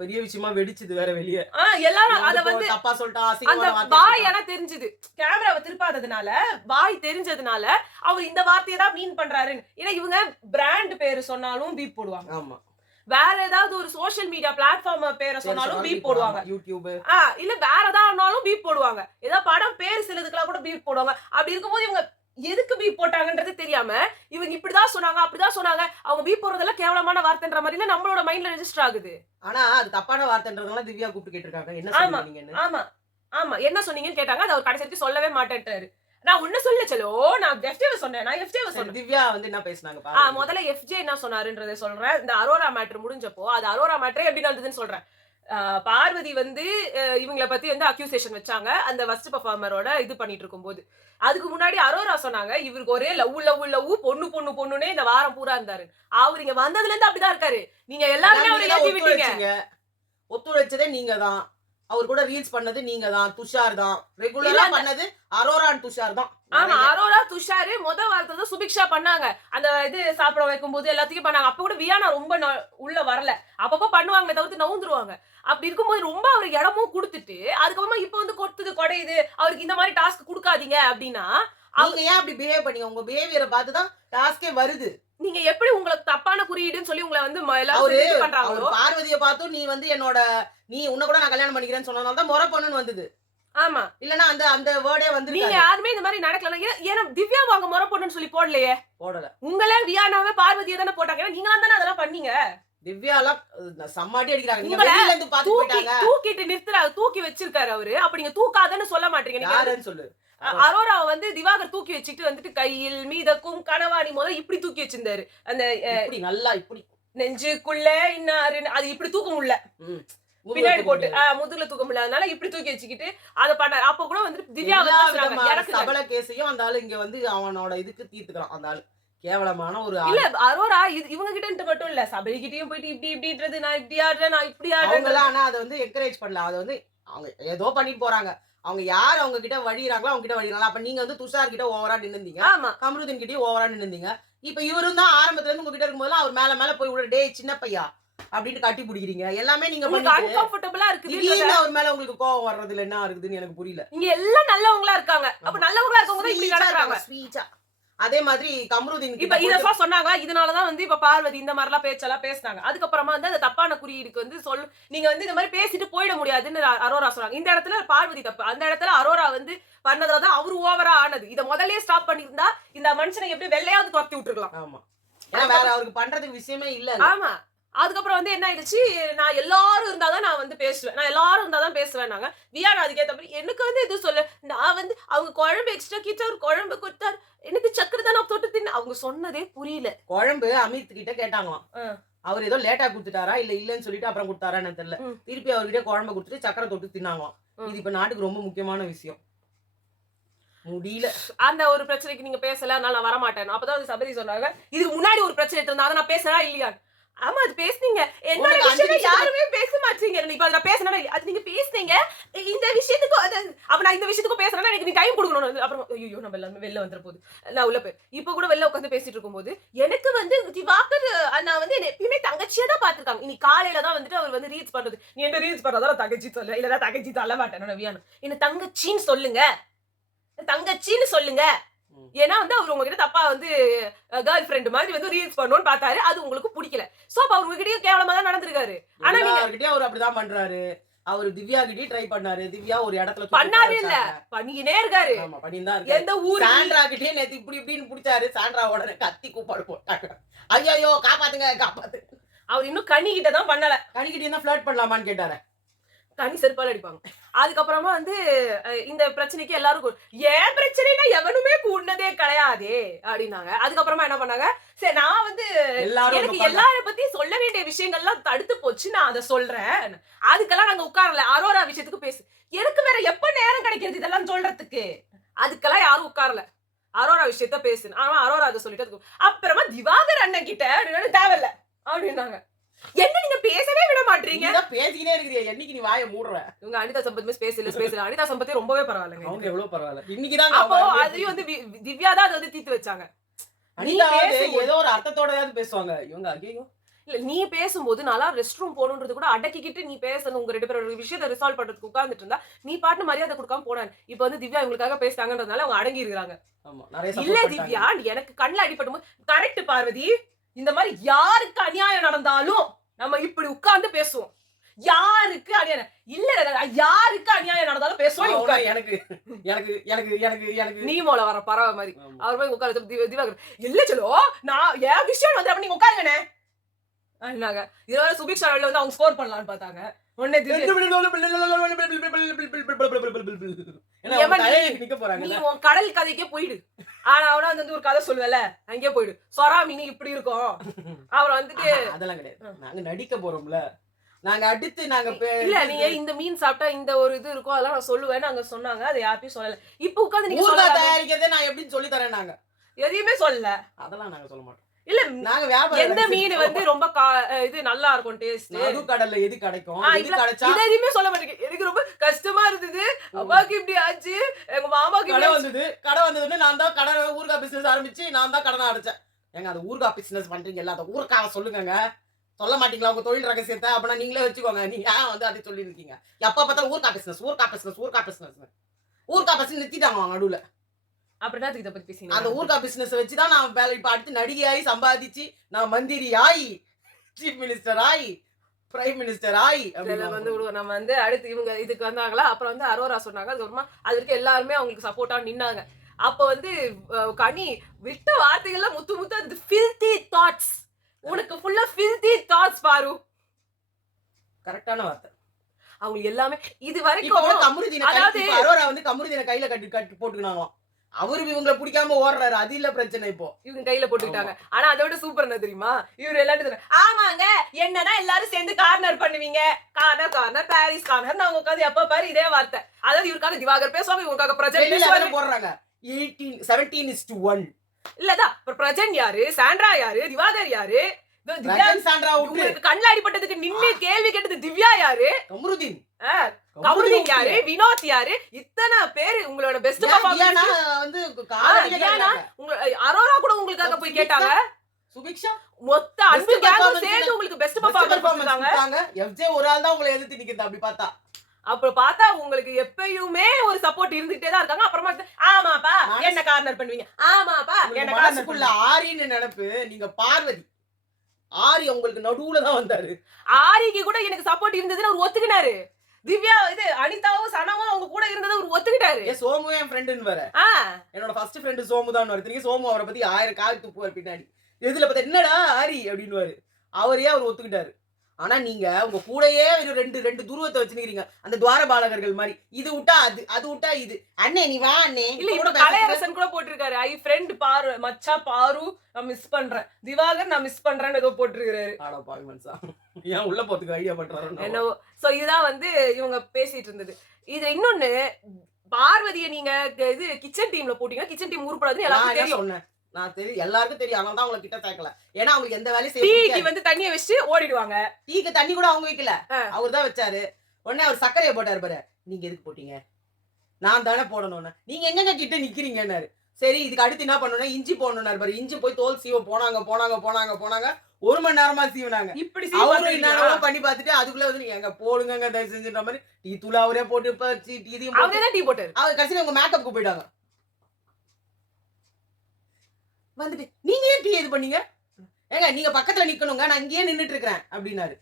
பெரிய விஷயமா வெடிச்சது வேற வெளிய. எல்லாரும் அத வந்து தப்பா சொல்லிட்டா அந்த அசிங்கமான வார்த்தை வாய் சொல்லிட்டா. ஆனா தெரிஞ்சது. கேமராவை திருப்பாததுனால வாய் தெரிஞ்சதுனால அவர் இந்த வார்த்தையை தான் மீன் பண்றாருன்னு. ஏன்னா இவங்க பிராண்ட் பேரு சொன்னாலும் பீப் போடுவாங்க. ஆமா. வேற ஏதாவது ஒரு சோஷியல் மீடியா பிளாட்ஃபார்ம் பேரை சொன்னாலும் பீப் போடுவாங்க. யூடியூப் இல்ல வேற ஏதாவதுனாலும் பீப் போடுவாங்க. ஏதாவது படம் பேர் சிலதுக்கெல்லாம் கூட பீப் போடுவாங்க. அப்படி இருக்கும்போது இவங்க எதுக்கு பீப் போட்டாங்கன்றது தெரியாம இவங்க இப்படிதான் சொன்னாங்க அப்படிதான் சொன்னாங்க. அவங்க பீப் போடுறதெல்லாம் கேவலமான வார்த்தைன்ற மாதிரி நம்மளோட மைண்ட்ல ரெஜிஸ்டர் ஆகுது. ஆனா அது தப்பான வார்த்தைன்றதுனால திவ்யா கூப்பிட்டு கேட்டிருக்காங்க. என்ன ஆமா சொன்னீங்கன்னு. ஆமா ஆமா என்ன சொன்னீங்கன்னு கேட்டாங்க. அது அவர் கடைசி வரைக்கும் சொல்லவே மாட்டேன்ட்டாரு. நான் ஒண்ணு சொல்ல செல்லோ நான் எஃப்ஜேவை சொன்னேன். நான் எஃப்ஜேவை சொன்னேன். திவ்யா வந்து என்ன பேசினாங்க பாருங்க. முதல்ல எஃப்ஜே என்ன சொன்னாருன்றதை சொல்றேன். இந்த அரோரா மேட்டர் முடிஞ்சப்போ அது அரோரா மேட்டரே எப்படி நடந்ததுன்னு சொல்றேன். பார்வதி வந்து இவங்களை பத்தி வந்து அக்யூசேஷன் வச்சாங்க அந்த ஃபர்ஸ்ட் பெர்ஃபார்மரோட இது பண்ணிட்டு இருக்கும்போது. அதுக்கு முன்னாடி அரோரா சொன்னாங்க இவருக்கு ஒரே லவ் பொண்ணுனே இந்த வாரம் பூரா இருந்தாரு. அவர் இங்க வந்ததுல இருந்து அப்படிதான் இருக்காரு. நீங்க எல்லாருமே அவரை ஏத்தி விட்டீங்க. ஒத்துழைச்சதே நீங்க தான். அவர் கூட ரீல்ஸ் பண்ணது நீங்க தான். துஷார் தான். ரெகுலரா பண்ணது அரோரா அண்ட் துஷார் தான். ஆமா அரோரா துஷார் வாரத்துல தான் சுபிக்ஷா பண்ணாங்க. அந்த இது சாப்பிட வைக்கும் போது எல்லாத்தையும் பண்ணாங்க. அப்ப கூட வியானா ரொம்ப உள்ள வரல. அப்பப்போ பண்ணுவாங்க தவிர்த்து நவுந்துருவாங்க. அப்படி இருக்கும்போது ரொம்ப அவருக்கு இடமும் கொடுத்துட்டு அதுக்கப்புறமா இப்ப வந்து கொத்துது கொடையுது அவருக்கு இந்த மாதிரி டாஸ்க் கொடுக்காதீங்க அப்படின்னா நீங்க ஏன் அப்படி பிஹேவ் பண்ணீங்க? உங்க பிஹேவியரை பார்த்து தான் டாஸ்கே வருது. நீங்க எப்படி உங்களுக்கு தப்பான குறியீடுன்னு சொல்லி உங்களை வந்து எல்லாரும் இது பண்றாங்களோ பார்வதியை பார்த்தும் நீ வந்து நீ உன்ன கூட நான் கல்யாணம் பண்ணிக்கிறேன்னு சொன்னதால தான் முறை பொண்ணுன்னு வந்தது. ஆமா இல்லனா அந்த வேர்டே வந்து நீங்க யாருமே இந்த மாதிரி நடக்கல. ஏன்னா திவ்யா வாங்க முறை பொண்ணுன்னு சொல்லி போடலையே. போடல. உங்களே வியானாவே பார்வதியை தானே போட்டாங்க. நீங்க தானே அதெல்லாம் பண்ணீங்க. திவ்யாலாம் சம்மாட்டி அடிக்கிறாங்க. நீங்க வெளியில இருந்து பாத்து போயிட்டாங்க. தூக்கிட்டு நிறுத்துறாரு. தூக்கி வச்சிருக்காரு அவரு. அப்ப நீங்க தூக்காதன்னு சொல்ல மாட்டீங்க. நீங்க யாருன்னு சொல்லு. அரோரா வந்து திவாகர் தூக்கி வச்சிட்டு வந்துட்டு கையில் மீதக்கும் கனவாணி முதல்ல இப்படி தூக்கி வச்சிருந்தாரு. அந்த இப்படி நல்லா இப்படி நெஞ்சுக்குள்ள இன்னாரு அது இப்படி தூக்க முடியல. பின்னாடி போட்டு முதுகுல தூக்க முடியல. அதனால இப்படி தூக்கி வச்சுக்கிட்டு அதை பண்ணாரு. அப்ப கூட வந்து திவ்யா வந்து சபல கேஸையும் அந்த ஆளு இங்க வந்து அவனோட இதுக்கு தீர்த்துக்கிறான். அந்த ஆளு கேவலமான ஒரு இல்ல அரோரா இவங்க கிட்ட மட்டும் இல்ல சபரிகிட்டயும் போயிட்டு இப்படின்றது நான் இப்படி ஆடுறேன் நான் இப்படி ஆடுறேன். ஆனா அதை வந்து என்கரேஜ் பண்ணல. அதை வந்து அவங்க ஏதோ பண்ணிட்டு போறாங்க. அவங்க யார் அவங்க கிட்ட வழிறாங்களோ அவங்க கிட்ட வழிறாங்க. அப்ப நீங்க வந்து துஷார் கிட்ட ஓவரா நின்னுந்தீங்க. கமருதீன் கிட்டயும் ஓவரா நின்னுந்தீங்க. இப்ப இவரும் தான் ஆரம்பத்துல இருந்து உங்ககிட்ட இருக்கும்போது அவர் மேல போய் விட டேய் சின்ன பையா அப்படின்னு கட்டி பிடிக்கிறீங்க. எல்லாமே நீங்க அன்கம்ஃபர்டபிளா இருக்கு. அவர் மேல உங்களுக்கு கோவம் வர்றதுல என்ன இருக்குதுன்னு எனக்கு புரியல. இங்க எல்லாம் நல்லவங்களா இருக்காங்க. அப்ப நல்லவங்களா இருக்கவங்க தான் இப்படி நடக்கறாங்க. ஸ்வீட்டா அதே மாதிரி கமருதீன் இப்ப இதெல்லாம் சொன்னாங்க. இதனாலதான் வந்து இப்ப பார்வதி இந்த மாதிரி எல்லாம் பேச்செல்லாம் பேசினாங்க. அதுக்கப்புறமா வந்து அந்த தப்பான குறியீடுக்கு வந்து நீங்க வந்து இந்த மாதிரி பேசிட்டு போயிட முடியாதுன்னு அரோரா சொன்னாங்க. இந்த இடத்துல பார்வதி தப்பு. அந்த இடத்துல அரோரா வந்து பண்ணதுலதான் அவரு ஓவரா ஆனது. இத முதல்லயே ஸ்டாப் பண்ணிருந்தா இந்த மனுஷனை எப்படி வெள்ளையாவது துரத்தி விட்டுருக்கலாம். ஆமா ஏன்னா வேற அவருக்கு பண்றதுக்கு விஷயமே இல்ல. ஆமா அதுக்கப்புறம் வந்து என்ன ஆயிடுச்சு நான் எல்லாரும் இருந்தாதான் நான் வந்து பேசுவேன். நான் எல்லாரும் இருந்தாதான் பேசுவேன். நாங்க வியானா அதுக்கேற்ற மாதிரி எனக்கு வந்து இது சொல்ல நான் வந்து அவங்க குழம்பு எக்ஸ்ட்ரா கிட்ட ஒரு குழம்பு கொடுத்தாரு எனக்கு சக்கரை தான் நான் தொட்டு தின்னு அவங்க சொன்னதே புரியல. குழம்பு அமித் கிட்ட கேட்டாங்களாம். அவர் ஏதோ லேட்டா கொடுத்துட்டாரா இல்லன்னு சொல்லிட்டு அப்புறம் கொடுத்தாரான்னு தெரியல. திருப்பி அவர்கிட்ட குழம்பு கொடுத்துட்டு சக்கரை தொட்டு தின்னாங்களாம். இது இப்ப நாட்டுக்கு ரொம்ப முக்கியமான விஷயம். முடியல அந்த ஒரு பிரச்சனைக்கு நீங்க பேசல அதனால நான் வரமாட்டேன். அப்பதான் சபரி சொன்னாங்க இதுக்கு முன்னாடி ஒரு பிரச்சனை இருந்தா அதை நான் பேசுறா இல்லையா. ஆமா அது பேசுனீங்க. என்னோட விஷயத்தை யாருமே பேச மாட்டீங்க. இப்ப அதை பேசினா அது நீங்க பேசுனீங்க இந்த விஷயத்துக்கு அப்ப நான் இந்த விஷயத்துக்கு பேசுறேன்னா எனக்கு நீ டைம் கொடுக்கணும். அப்புறம் ஐயோ நம்ம எல்லாமே வெளில வந்துற போது நான் உள்ள போய் இப்ப கூட வெளில உட்காந்து பேசிட்டு இருக்கும்போது எனக்கு வந்து திவாகர் நான் வந்து எப்பயுமே தங்கச்சியா தான் பாத்துருக்காங்க. இன்னைக்கு காலையில தான் வந்துட்டு அவர் வந்து ரீல்ஸ் பண்றது. நீ என்ன ரீல்ஸ் பண்றதா தங்கச்சி சொல்ல இல்லதான் தங்கச்சி தள்ள மாட்டேன். வியானா என்ன தங்கச்சின்னு சொல்லுங்க. தங்கச்சின்னு சொல்லுங்க. ம். ஏன்னா வந்து அவரு உங்ககிட்ட தப்பா வந்து கேர்ள் ஃபிரெண்ட் மாதிரி வந்து ரீல்ஸ் பண்ணணும்னு பார்த்தாரு. அது உங்களுக்கு புடிக்கல. சோ அப்ப அவரு உங்ககிட்டயும் கேவலமா தான் நடந்திருக்காரு. ஆனா நீங்க எல்லார்கிட்டயும் அவரு அப்படிதான் பண்றாரு. அவரு திவ்யா கிட்டயும் ட்ரை பண்ணாரு. திவ்யா ஒரு இடத்துல தூக்கி பண்ணாரு உட்கார இல்ல. வச்சாங்க. பண்ணிக்கினே இருக்காரு. ஆமா பண்ணின்னு தான் இருக்காரு. எந்த ஊரு சாண்ட்ரா கிட்டயே நேத்து இப்படி இப்படின்னு புடிச்சாரு. சாண்ட்ரா உடனே கத்தி கூப்பாடு போட்டாங்க. ஐயையோ காப்பாத்துங்க காப்பாத்துங்க. அவர் இன்னும் கனி கிட்ட தான் பண்ணல. கனிக்கிட்டயும் தான் ஃபிளர்ட் பண்ணலாமான்னு கேட்டாரு. கனி செருப்பால அடிப்பாங்க. அதுக்கப்புறமா வந்து இந்த பிரச்சனைக்கு எல்லாரும் ஏன் பிரச்சனைனா எவனுமே கூடுனதே கிடையாதே அப்படின்னாங்க. அதுக்கப்புறமா என்ன பண்ணாங்க, சரி நான் வந்து எல்லாரும் எனக்கு ஒண்ணு எல்லார பத்தி சொல்ல வேண்டிய விஷயங்கள்லாம் தடுத்து போச்சு. நான் அத சொல்றேன். அதுக்கெல்லாம் நாங்க உட்காரல. அரோரா விஷயத்துக்கு பேசு. எனக்கு வேற எப்ப நேரம் கிடைக்கிறது இதெல்லாம் சொல்றதுக்கு? அதுக்கெல்லாம் யாரும் உட்காரல. அரோரா விஷயத்த பேசு. ஆனா அரோரா அத சொல்லிட்டு அப்புறமா திவாகர் அண்ணன் கிட்ட அப்படின்னா தேவையில்ல அப்படின்னாங்க. என்ன நீங்க பேசவே விட மாட்டீங்க? நீ தான் பேசிக்கிட்டே இருக்கிறியே. என்னைக்கு நீ வாயை மூடுற? இவங்க அனிதா சம்பத் மிஸ் பேசல. அனிதா சம்பத்தே ரொம்பவே பரவாயில்லங்க. அவங்க எவ்வளவு பரவாயில்ல. இன்னைக்கு தான் அப்போ அதையும் வந்து திவ்யா தான் அதை வந்து தீர்த்து வச்சாங்க. அனிதா நீ வந்து பேசும்போது- ஏதோ ஒரு அர்த்தத்தோடயாவது பேசுவாங்க. இவங்க ஐயோ இல்ல நீ பேசும்போது நல்லா ரெஸ்ட் ரூம் போகணுன்றது கூட அடக்கிக்கிட்டு நீ பேசணும். உங்க 2 பேரோட விஷயத்தை ரிசால்வ் பண்றதுக்கு உட்கார்ந்துட்டு இருந்தா நீ பாட்டு மரியாதை கொடுக்காம போனாங்க. இப்ப வந்து திவ்யா இவங்களுக்காக பேசுறாங்கன்றதுனால அவங்க அடங்கி இருக்காங்க. ஆமா நிறைய இல்ல சப்போர்ட் பண்ணிட்டாங்க. திவ்யா எனக்கு கண்ணுல அடிபடும் கரெக்ட் பார்வதி. இந்த மாதிரி யாருக்கு அநியாயம் நடந்தாலும் நம்ம இப்படி உட்கார்ந்து பேசுவோம். யாருக்கு அநியாயம் இல்ல யாருக்கு அநியாயம் நடந்தாலும் பேசுவோம். நீ ஆனா உட்காரு. எனக்கு எனக்கு எனக்கு எனக்கு எனக்கு நீ மோல வர பறவை மாதிரி ஆமா. அவர் போய் உட்கார திவாகர் இல்ல சொல்லோ நான் என் விஷயம் வந்து அப்ப நீங்க உட்காருங்கண்ணே அப்படின்னாங்க. இதனால சுபிக்ஷா வந்து அவங்க ஸ்கோர் பண்ணலாம்னு பார்த்தாங்க. உடனே ஏன்னா ஏம்மா அவங்க தலையில நிக்க போறாங்க. நீ உன் கடல் கதைக்கே போயிடு. ஆனா அவனா வந்து ஒரு கதை சொல்லுவல அங்கேயே போயிடு. சொரா மீன் இப்படி இருக்கும். அப்புறம் வந்துட்டு அதெல்லாம் கிடையாது. நாங்க நடிக்க போறோம்ல. நாங்க அடுத்து நாங்க இல்ல நீங்க இந்த மீன் சாப்பிட்டா இந்த ஒரு இது இருக்கும் அதெல்லாம் நான் சொல்லுவேன் நாங்க சொன்னாங்க. அதை யார்ட்டையும் சொல்லல. இப்ப உட்கார்ந்து நீங்க ஊர்கா சொல்ல தயாரிக்கிறதே நான் எப்படின்னு சொல்லி தரேன் நாங்க. எதையுமே சொல்லல. அதெல்லாம் நாங்க சொல்ல மாட்டோம். இல்ல நாங்க வியாபாரம் எந்த மீன் வந்து ரொம்ப இது நல்லா இருக்கும் டேஸ்ட். நடுக்கடல்ல எது கிடைக்கும் எது கிடைச்சா இத எதுவுமே சொல்ல மாட்டேங்க. எனக்கு ரொம்ப கஷ்டமா இருந்தது. அம்மாக்கு இப்படி ஆச்சு. எங்க மாமாக்கு கடை இப்படி வந்ததுன்னு நான் தான் கடை ஊர்கா பிசினஸ் ஆரம்பிச்சு நான் தான் கடனை அடைச்சேன். ஏங்க அது ஊர்கா பிசினஸ் பண்றீங்கல்ல அந்த ஊர்காவை சொல்லுங்கங்க. சொல்ல மாட்டீங்களா உங்க தொழில் ரகசியத்தை? அப்படின்னா நீங்களே வச்சுக்கோங்க. நீங்க ஏன் வந்து அதை சொல்லி இருக்கீங்க? எப்ப பார்த்தாலும் ஊர்கா பிசினஸ் ஊர்கா பிசினஸ் ஊர்கா பிசினஸ் ஊர்கா பிசினஸ் நிறுத்திட்டாங்க அவங்க நடுவுல. அப்படின்னா இத பத்தி பேசிங்க. அந்த ஊர்கா பிசினஸ் வச்சு தான் நான் இப்ப அடுத்து நடிகையாயி சம்பாதிச்சு நான் மந்திரி ஆயி சீஃப் மினிஸ்டர் ஆயி பிரைம் மினிஸ்டர் ஆயி இதுல வந்து நம்ம வந்து அடுத்து இவங்க இதுக்கு வந்தாங்களா. அப்புறம் வந்து அரோரா சொன்னாங்க. அதுக்கப்புறமா அது வரைக்கும் எல்லாருமே அவங்களுக்கு சப்போர்ட்டா நின்னாங்க. அப்ப வந்து கனி விட்ட வார்த்தைகள்லாம் முத்து முத்து அது filthy thoughts. உனக்கு ஃபுல்லா filthy thoughts பாரு. கரெக்டான வார்த்தை. அவங்க எல்லாமே இது இப்ப வரைக்கும் கமருதீனை அதாவது- இப்ப அரோரா வந்து கமருதீனை கையில கட்டி போட்டுக்கினாங்களாம். அவரு இவங்களை பிடிக்காம ஓடுறாரு. அது இல்ல பிரச்சனை இப்போ. இவங்க கையில போட்டுக்கிட்டாங்க. ஆனா அதை விட சூப்பர் என்ன தெரியுமா? இவரு எல்லாரும் ஆமாங்க என்னதான் எல்லாரும் சேர்ந்து கார்னர் பண்ணுவீங்க. கார்னர் பாரிஸ் கார்னர் நான் உட்காந்து எப்ப பாரு இதே வார்த்தை. அதாவது இவருக்காக திவாகர் பேசுவாங்க இவருக்காக பிரஜன் வெளியில பேசுவாங்க. வேற போடுறாங்க 17:1 இல்லதான் பிரஜன் யாரு, சாண்ட்ரா யாரு, திவாகர் யாரு, திவ்யா ரஜன் சாண்ட்ரா விட்டு உங்களுக்கு கண்ணுல அடிபட்டதுக்கு நின்னு கேள்வி கேட்டது திவ்யா யாரு, கமருதீன் கமருதீன் யாரு, வினோத் யாரு, இத்தனை பேரு உங்களோட பெஸ்ட் தியானா வந்து காலையில தியானா அரோரா கூட உங்களுக்காக போய் கேட்டாங்க. சுபிக்ஷா மொத்த அன்பு Best கேங்கும் performance சேர்ந்து உங்களுக்கு பெஸ்ட் பெர்ஃபார்மன்ஸ் பெர்ஃபார்மன்ஸ் கொடுத்தாங்க. கொடுத்தாங்க. எஃப்ஜே ஒரு ஆள் தான் உங்களை எதிர்த்து நிக்குது அப்படி பார்த்தா. அப்புறம் பார்த்தா உங்களுக்கு எப்பயுமே ஒரு சப்போர்ட் இருந்துட்டே தான் இருக்காங்க. அப்புறமா ஆமாப்பா என்ன கார்னர் பண்ணுவீங்க, ஆமாப்பா என்ன உங்களுக்கு கார்னர் மனசுக்குள்ள ஆரின்னு நினைப்பு. நீங்க பார்வதி. ஆரி உங்களுக்கு நடுவுல தான் வந்தாரு. ஆரிக்கு கூட எனக்கு சப்போர்ட் இருந்ததுன்னு அவர் ஒத்துக்கினாரு. திவ்யா இது அனிதாவும் சனமும் அவங்க கூட இருந்ததை அவர் ஒத்துக்கிட்டாரு. ஏன் சோமு என் ஃப்ரெண்டுன்னு வேற. என்னோட ஃபர்ஸ்ட் ஃப்ரெண்டு சோமு தான் வருது. சோமு அவரை பத்தி 1000 கால் துப்புவார் பின்னாடி. எதுல பார்த்தா என்னடா ஆரி அப்படின்னுவாரு. அவரே அவர் ஒத்துக்கிட்டாரு. ஆனா நீங்க உங்க கூடயே ரெண்டு துருவத்தை வச்சுக்கிறீங்க. அந்த துவாரபாலகர்கள் மாதிரி. இது விட்டா அது விட்டா இது. அண்ணே நீ வா அண்ணே. இல்ல இப்ப கலையரசன் கூட போட்டிருக்காரு. ஐ ஃப்ரெண்ட் பாரு மச்சா பாரு நான் மிஸ் பண்றேன். திவாகர் நான் மிஸ் பண்றேன்னு ஏதோ போட்டிருக்காரு. ஆடா பாவி மனுஷா. ஏன் உள்ள போறதுக்கு ஐடியா பண்றாரு? என்னவோ சோ இதுதான் வந்து இவங்க பேசிட்டு இருந்தது. இது இன்னொன்னு பார்வதியை நீங்க இது கிச்சன் டீம்ல போட்டீங்க. கிச்சன் டீம் உருப்படாதுன்னு எல்லாருக்கும் தெரியும். சொன்னேன். நான் தெரியும் எல்லாருக்கும் தெரியும். அதனால தான் உங்களை கிட்ட சேர்க்கல. ஏன்னா அவங்களுக்கு எந்த வேலையும் டீக்கு செய்ய வந்து தண்ணியை வச்சு ஓடிடுவாங்க. டீக்கு தண்ணி கூட அவங்க வைக்கல. அவர் தான் வச்சாரு. உடனே அவர் சர்க்கரையை போட்டாரு பாரு. நீங்க எதுக்கு போட்டீங்க? நான் தானே போடணும்னு. நீங்க எங்கங்க கிட்ட நிக்கிறீங்கன்னாரு. சரி இதுக்கு அடுத்து என்ன பண்ணணும்னா இஞ்சி போடணும்னாரு பாரு. இஞ்சி போய் தோல் சீவ போனாங்க 1 மணி நேரமா சீவனாங்க. இப்படி அவரும் என்னென்னவோ பண்ணி பார்த்துட்டு அதுக்குள்ள வந்து நீங்க எங்க போடுங்க தயவு செஞ்சுன்ற மாதிரி டீ தூள் அவரே போட்டு டீ அவரே தான் டீ போட்டாரு. அவர் கடைசியில உங்க மேக்கப்புக்கு போயிட்டாங்க. வந்துட்டு நீங்க ஏன் டீ இது பண்ணீங்க, ஏங்க நீங்க பக்கத்துல நிக்கணுங்க, நான் இங்கேயே நின்னுட்டு இருக்கிறேன் அப்படின்னாரு.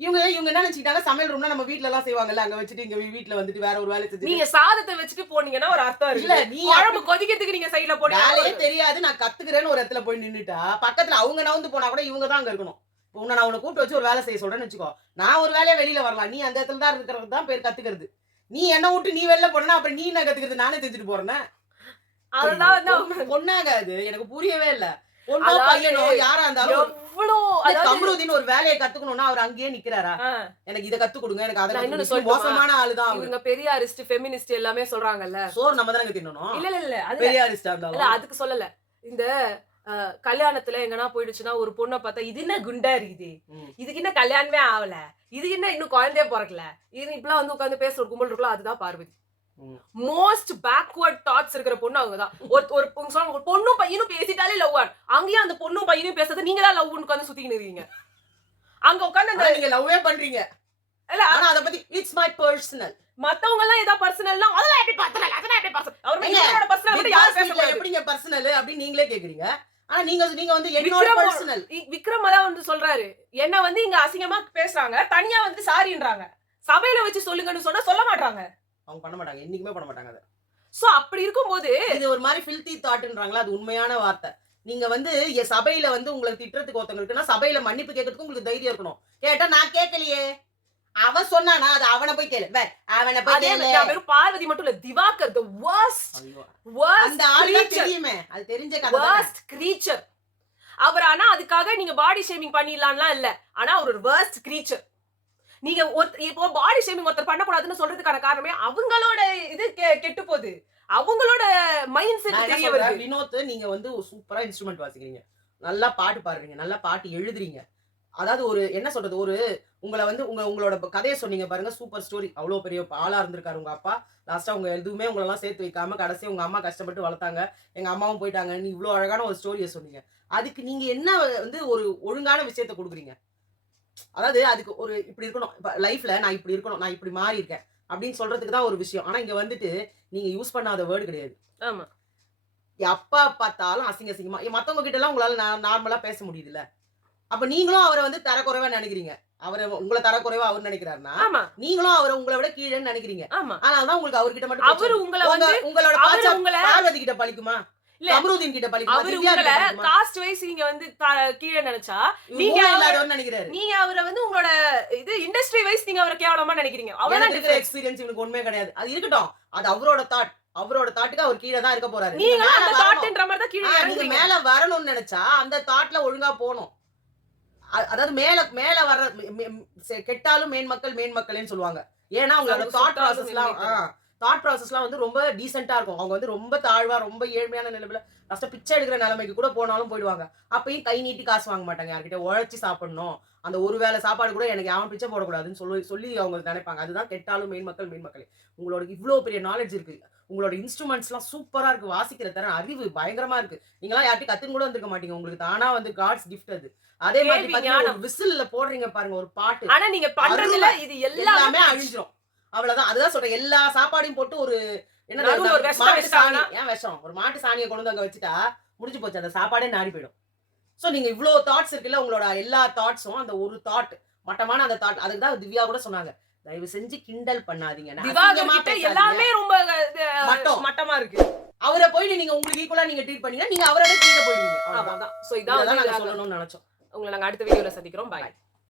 இவங்க என்ன நினைச்சுக்கிட்டாங்க, சமையல் ரூம்னா நம்ம வீட்ல எல்லாம் செய்வாங்கல்ல, அங்க வச்சுட்டு இங்க வீட்ல வந்துட்டு வேற ஒரு வேலை செஞ்சு. நீங்க சாதத்தை வச்சுட்டு போனீங்கன்னா ஒரு அர்த்தம் இருக்கு. இல்ல நீ குழம்பு கொதிக்கிறதுக்கு நீங்க சைடுல வேலையே போனீங்க. தெரியாது, நான் கத்துக்கிறேன்னு ஒரு இடத்துல போய் நின்னுட்டா பக்கத்துல அவங்க நவுந்து போனா கூட இவங்க தான் அங்க இருக்கணும். உன்னை நான் உன்னை கூட்டு வச்சு ஒரு வேலை செய்ய சொல்றேன்னு வச்சுக்கோ, நான் ஒரு வேலையை வெளியில வரலாம், நீ அந்த இடத்துல தான் இருக்கிறது தான் பேர் கத்துக்கிறது. நீ என்ன விட்டு நீ வெளில போனா அப்புறம் நீ என்ன கத்துக்கிறது, நானே செஞ்சுட்டு போறேன். அதுதான் வந்து அவங்க பொண்ணாங்க அது எனக்கு புரியவே இல்ல. பொண்ணோ பையனோ யாரா இருந்தாலும் எவ்வளோ அதாவது கமருதீன் ஒரு வேலையை கத்துக்கணும்னா அவர் அங்கேயே நிக்கிறாரா, ஆ, எனக்கு இதை கத்து கொடுங்க, எனக்கு அதை நான் கத்து இன்னொன்னு கொடுங்க. சொல்லட்டுமா? மோசமான ஆளுதான் அவரு. இவங்க பெரியாரிஸ்ட் ஃபெமினிஸ்ட் எல்லாமே சொல்றாங்கல்ல. சோறு நம்ம தானே தின்னணும், இல்ல அது பெரியாரிஸ்டா இல்ல, இருந்தாலும். அதுக்கு சொல்லல. இந்த கல்யாணத்துல எங்கன்னா போயிடுச்சுன்னா ஒரு பொண்ணை பார்த்தா இது என்ன குண்டா இருக்குது, இதுக்கு என்ன கல்யாணமே ஆகல, இதுக்கு என்ன இன்னும் குழந்தையே பிறக்கல, இது இப்பெல்லாம் வந்து உட்காந்து பேசுற ஒரு கும்பல் இருக்கலாம். அதுதான் பார்வதி. மோஸ்ட் பேக்வர்ட் தாட்ஸ் இருக்கிற பொண்ணு அவங்கதான். ஒரு பொண்ணும் பையனும் பேசிட்டாலே லவ் ஆன், அங்கேயும் அந்த பொண்ணும் பையனும் பேசுறது நீங்க தான் லவ் உட்காந்து சுத்திக்கிட்டு இருக்கீங்க. அங்க உட்காந்து அந்த நீங்க லவ்வே பண்றீங்க இல்ல ஆனா அத பத்தி இட்ஸ் மை பர்சனல். மத்தவங்க எல்லாம் ஏதா பர்சனல்னா அதெல்லாம் எப்படி பர்சனல், அதெல்லாம் எப்படி பர்சனல், அவரோட பர்சனல் பத்தி யாரும் பேசக்கூடாது. எப்படிங்க பர்சனல் அப்படி நீங்களே கேக்குறீங்க. ஆனா நீங்க வந்து என்னோட பர்சனல். விக்ரம் தான் வந்து சொல்றாரு, என்ன வந்து இங்க அசிங்கமா பேசுறாங்க, தனியா வந்து சாரின்றாங்க, சபையில வச்சு சொல்லுங்கன்னு சொன்னா சொல்ல மாட்டாங்க. அவங்க பண்ண மாட்டாங்க, என்னைக்குமே பண்ண மாட்டாங்க அத. சோ அப்படி இருக்கும்போது இது ஒரு மாதிரி ஃபில்தி தாட்ன்றாங்களா, அது உண்மையான வார்த்தை. நீங்க வந்து சபையில வந்து உங்களுக்கு திட்டுறதுக்கு ஒருத்தங்க இருக்குன்னா சபையில மன்னிப்பு கேட்கறதுக்கு உங்களுக்கு தைரியம் இருக்கணும். கேட்டா நான் கேட்கலையே, அவன் சொன்னானா அது அவனை போய் கேளு, அவனை போய் கேளு. வெறும் பார்வதி மட்டும் இல்ல, திவாகர் the worst அந்த ஆளு தெரியுமே, அது தெரிஞ்ச கதை தான். worst creature அவர். ஆனா அதுக்காக நீங்க பாடி ஷேமிங் பண்ணிடலாம்லாம் இல்ல, ஆனா அவர் ஒரு worst creature. நீங்க இப்போ பாடி ஷேமிங் ஒருத்தர் பண்ணக்கூடாதுன்னு சொல்றதுக்கான காரணமே அவங்களோட இது கெட்டு போகுது, அவங்களோட மைண்ட் செட் தெரிய வருது. வினோத் நீங்க வந்து சூப்பரா இன்ஸ்ட்ருமெண்ட் வாசிக்கிறீங்க, நல்லா பாட்டு பாடுறீங்க, நல்லா பாட்டு எழுதுறீங்க. அதாவது ஒரு என்ன சொல்றது, ஒரு உங்களை வந்து உங்களோட கதையை சொன்னீங்க பாருங்க, சூப்பர் ஸ்டோரி. அவ்வளோ பெரிய ஆளா இருந்திருக்காரு உங்க அப்பா, லாஸ்டா உங்க எதுவுமே உங்களெல்லாம் சேர்த்து வைக்காம கடைசி உங்க அம்மா கஷ்டப்பட்டு வளர்த்தாங்க, எங்க அம்மாவும் போயிட்டாங்க, நீ இவ்வளோ அழகான ஒரு ஸ்டோரியை சொன்னீங்க. அதுக்கு நீங்க என்ன வந்து ஒரு ஒழுங்கான விஷயத்த கொடுக்குறீங்க. அதாவது அதுக்கு ஒரு இப்படி இருக்கணும், இப்ப லைஃப்ல நான் இப்படி இருக்கணும், நான் இப்படி மாறி இருக்கேன் அப்படின்னு சொல்றதுக்கு தான் ஒரு விஷயம். ஆனா இங்க வந்துட்டு நீங்க யூஸ் பண்ணாத வேர்டு கிடையாது. ஆமா, எப்ப பார்த்தாலும் அசிங்க அசிங்கமா மத்தவங்க கிட்ட எல்லாம் உங்களால நார்மலா பேச முடியுதுல்ல. அப்ப நீங்களும் அவரை வந்து தரக்குறைவா நினைக்கிறீங்க, அவரை உங்களை தரக்குறைவா அவர் நினைக்கிறாருன்னா நீங்களும் அவரை உங்களை விட கீழேன்னு நினைக்கிறீங்க. அதனாலதான் உங்களுக்கு அவர்கிட்ட மட்டும் அவரு உங்களை வந்து உங்களோட பார்வதி கிட்ட பழிக்குமா, கமருதீன் கிட்ட பழிக்குமா, அவரு உங்களை காஸ்ட் வைஸ் நீங்க வந்து கீழே நினைச்சா நீங்க இல்லாதவர்னு நினைக்கிறாரு. நீங்க அவரை வந்து உங்களோட இது இண்டஸ்ட்ரி வைஸ் நீங்க அவரை கேவலமா நினைக்கிறீங்க. அவ்வளவுதான் இருக்கிற எக்ஸ்பீரியன்ஸ் இவனுக்கு உண்மை கிடையாது. அது இருக்கட்டும், அது அவரோட தாட், அவரோட தாட்டுக்கு அவர் கீழே தான் இருக்க போறாரு. நீங்க அந்த தாட்ன்ற மாதிரி தான் கீழே நீங்க மேல வரணும்னு நினைச்சா அந்த தாட்ல ஒழுங்கா போணும். அதாவது மேல வர கெட்டாலும் மேன்மக்கள்னு சொல்லுவாங்க. ஏன்னா அவங்களோட தாட் ப்ராசஸ்லாம் வந்து ரொம்ப டீசென்ட்டா இருக்கும். அவங்க வந்து ரொம்ப தாழ்வா ரொம்ப ஏழ்மையான நிலைமையில லாஸ்டா பிச்சை எடுக்கிற நிலைமைக்கு கூட போனாலும் போயிடுவாங்க. அப்பயும் கை நீட்டி காசு வாங்க மாட்டாங்க, யார்கிட்ட உழைச்சி சாப்பிடணும், அந்த ஒரு வேளை சாப்பாடு கூட எனக்கு யாரும் பிச்சை போடக்கூடாதுன்னு சொல்லி அவங்க நினைப்பாங்க. அதுதான் கெட்டாலும் மேன்மக்களே. உங்களோட இவ்வளோ பெரிய நாலேஜ் இருக்கு, உங்களோட இன்ஸ்ட்ருமெண்ட்ஸ்லாம் சூப்பரா இருக்கு, வாசிக்கிற தரம் அறிவு பயங்கரமா இருக்கு. நீங்களாம் யார்ட்டையும் கத்துன்னு கூட வந்திருக்க மாட்டீங்க, உங்களுக்கு தானா வந்து காட்ஸ் கிஃப்ட் அது. அதே மாதிரி பாத்தீங்கன்னா விசில்ல போடுறீங்க பாருங்க ஒரு பாட்டு, ஆனா நீங்க பண்றதுல இது எல்லாமே அழிஞ்சிரும். அவ்வளவுதான், அதுதான் சொல்றேன். எல்லா சாப்பாடையும் போட்டு ஒரு என்ன மாட்டு சாணி, ஏன் விஷம், ஒரு மாட்டு சாணியை கொண்டு வந்து அங்க வச்சுட்டா முடிஞ்சு போச்சு, அந்த சாப்பாடே நாடி போயிடும். சோ நீங்க இவ்வளவு தாட்ஸ் இருக்குல்ல, உங்களோட எல்லா தாட்ஸும் அந்த ஒரு தாட் மட்டமான அந்த தாட். அதுக்கு தான் திவ்யா கூட சொன்னாங்க, தயவு செஞ்சு கிண்டல் பண்ணாதீங்க, எல்லாமே ரொம்ப மட்டமா இருக்கு. அவரை போய் நீங்க உங்களுக்கு ஈக்குவலா நீங்க ட்ரீட் பண்ணீங்க, நீங்க அவரோட கீழே போயிடுவீங்க. அவ்வளவுதான். சோ இதான் நாங்க சொல்லணும்னு நினைச்சோம். உங்களை நாங்க அடுத்த வீடியோல சந்திக்கிறோம். பாய்.